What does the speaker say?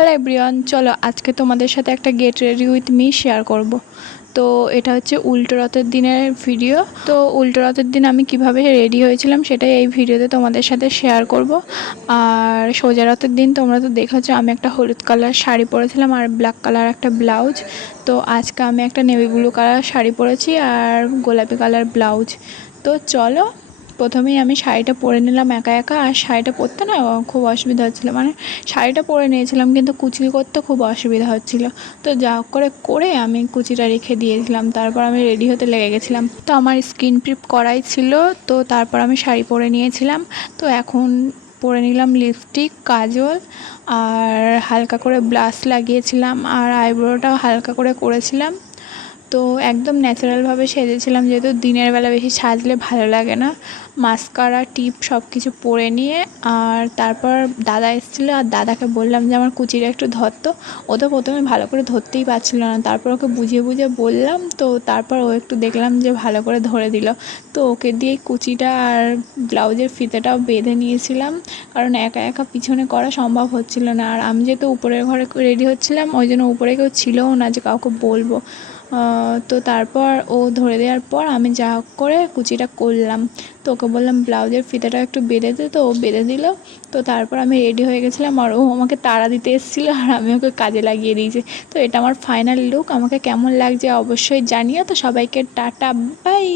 Hello everyone, চলো আজকে তোমাদের সাথে একটা get ready with me share করব। তো এটা হচ্ছে উল্টো রথের দিনের ভিডিও। তো উল্টো রথের দিন আমি কিভাবে রেডি হয়েছিলাম সেটাই এই ভিডিওতে তোমাদের সাথে শেয়ার করব। আর সোজা রথের দিন তোমরা তো দেখেছো আমি একটা হলুদ কালার শাড়ি পরেছিলাম আর ব্ল্যাক কালার একটা ব্লাউজ। তো আজকে আমি একটা নেভি ব্লু কালার শাড়ি পরেছি আর গোলাপি কালার ব্লাউজ। তো চলো প্রথমেই আমি শাড়িটা পরে নিলাম একা একা। আর শাড়িটা পরতে না খুব অসুবিধা হচ্ছিলো, মানে শাড়িটা পরে নিয়েছিলাম কিন্তু কুচি করতে খুব অসুবিধা হচ্ছিলো। তো যা করে করে আমি কুচিটা রেখে দিয়েছিলাম, তারপর আমি রেডি হতে লেগে গেছিলাম। তো আমার স্কিন প্রিপ করাই ছিল, তো তারপর আমি শাড়ি পরে নিয়েছিলাম। তো এখন পরে নিলাম লিপস্টিক, কাজল আর হালকা করে ব্লাশ লাগিয়েছিলাম আর আইব্রোটাও হালকা করে করেছিলাম। তো একদম ন্যাচারালভাবে সেজেছিলাম, যেহেতু দিনের বেলা বেশি সাজলে ভালো লাগে না। মাস্কারা, টিপ সব কিছু পরে নিয়ে আর তারপর দাদা এসেছিলো আর দাদাকে বললাম যে আমার কুচিটা একটু ধরতো। ও তো প্রথমে ভালো করে ধরতেই পারছিল না, তারপর ওকে বুঝিয়ে বুঝিয়ে বললাম, তো তারপর ও একটু দেখলাম যে ভালো করে ধরে দিল। তো ওকে দিয়ে কুচিটা আর ব্লাউজের ফিতেটাও বেঁধে নিয়েছিলাম, কারণ একা একা পিছনে করা সম্ভব হচ্ছিল না। আর আমি যেহেতু উপরের ঘরে রেডি হচ্ছিলাম, ওই জন্য উপরে কেউ ছিলও না যে কাউকে বলবো। তো তারপর ও ধরে দেওয়ার পর আমি যা হোক করে কুচিটা করলাম। তো ওকে বললাম ব্লাউজের ফিতাটা একটু বেঁধে দে, তো ও বেঁধে দিল। তো তারপর আমি রেডি হয়ে গেছিলাম আর ও আমাকে তাড়া দিতে এসেছিলো আর আমি ওকে কাজে লাগিয়ে দিয়েছি। তো এটা আমার ফাইনাল লুক। আমাকে কেমন লাগছে অবশ্যই জানিও। তো সবাইকে টাটা, বাই।